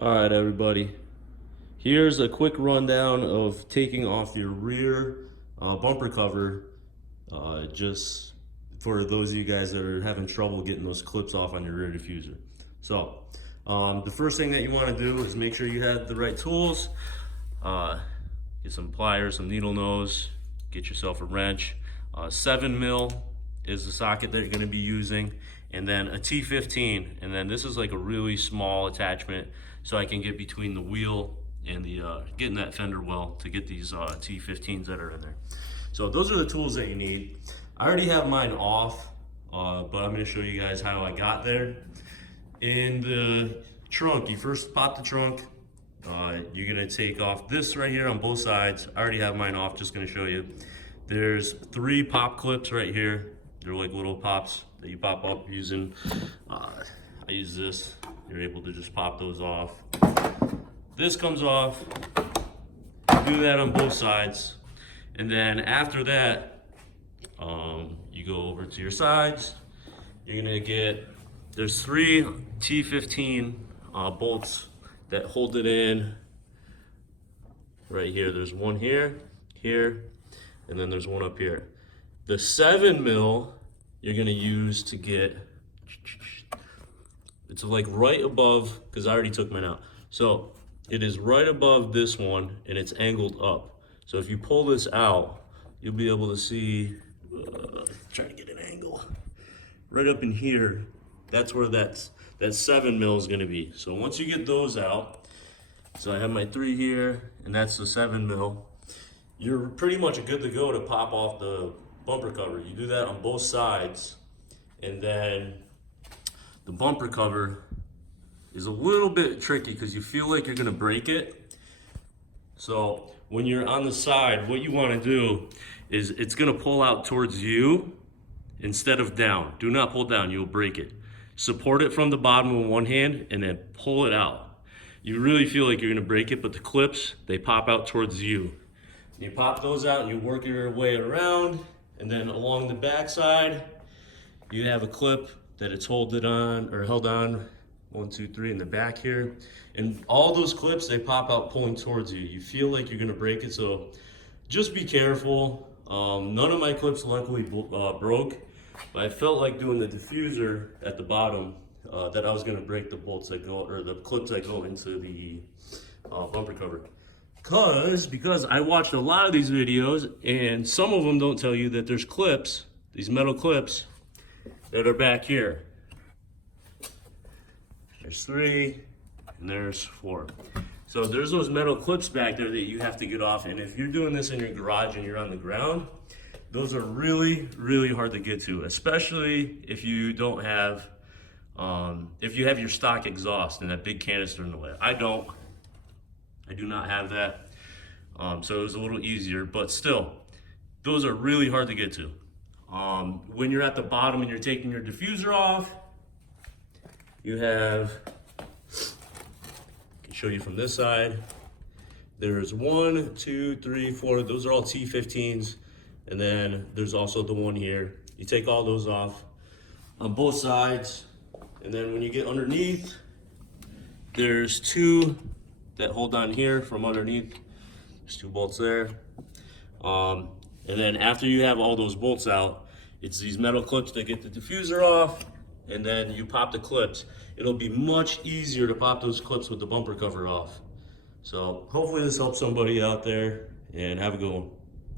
All right, everybody. Here's a quick rundown of taking off your rear bumper cover, just for those of you guys that are having trouble getting those clips off on your rear diffuser. So, the first thing that you want to do is make sure you have the right tools. Get some pliers, some needle nose, get yourself a wrench. 7 mil is the socket that you're going to be using, and then a T15, and then this is like a really small attachment so I can get between the wheel and the getting that fender well to get these T15s that are in there. So those are the tools that you need. I already have mine off, but I'm going to show you guys how I got there. In the trunk, you first pop the trunk. You're going to take off this right here on both sides. I already have mine off, just going to show you. There's 3 pop clips right here. They're like little pops that you pop up using, I use this. You're able to just pop those off. This comes off. Do that on both sides. And then after that, you go over to your sides. You're gonna get, there's 3 T15 bolts that hold it in right here. There's one here, here, and then there's one up here. The 7 mil you're gonna use to get, it's like right above, because I already took mine out. So it is right above this one and it's angled up. So if you pull this out, you'll be able to see, trying to get an angle, right up in here, that's where that 7 mil is gonna be. So once you get those out, so I have my 3 here, and that's the 7 mil, you're pretty much good to go to pop off the bumper cover. You do that on both sides, and then the bumper cover is a little bit tricky because you feel like you're gonna break it. So when you're on the side, what you wanna do is it's gonna pull out towards you instead of down. Do not pull down, you'll break it. Support it from the bottom with one hand and then pull it out. You really feel like you're gonna break it, but the clips, they pop out towards you. You pop those out and you work your way around, and then along the back side, you have a clip that it's held on, 1, 2, 3 in the back here. And all those clips, they pop out pulling towards you. You feel like you're gonna break it, so just be careful. None of my clips luckily broke, but I felt like doing the diffuser at the bottom, that I was gonna break the bolts that go, or the clips that go into the bumper cover. Because I watched a lot of these videos, and some of them don't tell you that there's clips, these metal clips, that are back here. There's 3, and there's 4. So there's those metal clips back there that you have to get off, and if you're doing this in your garage and you're on the ground, those are really, really hard to get to, especially if you don't have, if you have your stock exhaust and that big canister in the way. I do not have that, so it was a little easier, but still, those are really hard to get to. When you're at the bottom and you're taking your diffuser off, you have, I can show you from this side, there's 1, 2, 3, 4, those are all T15s, and then there's also the one here. You take all those off on both sides, and then when you get underneath, there's 2 that hold on here from underneath. There's 2 bolts there. And then after you have all those bolts out, it's these metal clips that get the diffuser off, and then you pop the clips. It'll be much easier to pop those clips with the bumper cover off. So hopefully this helps somebody out there, and have a good one.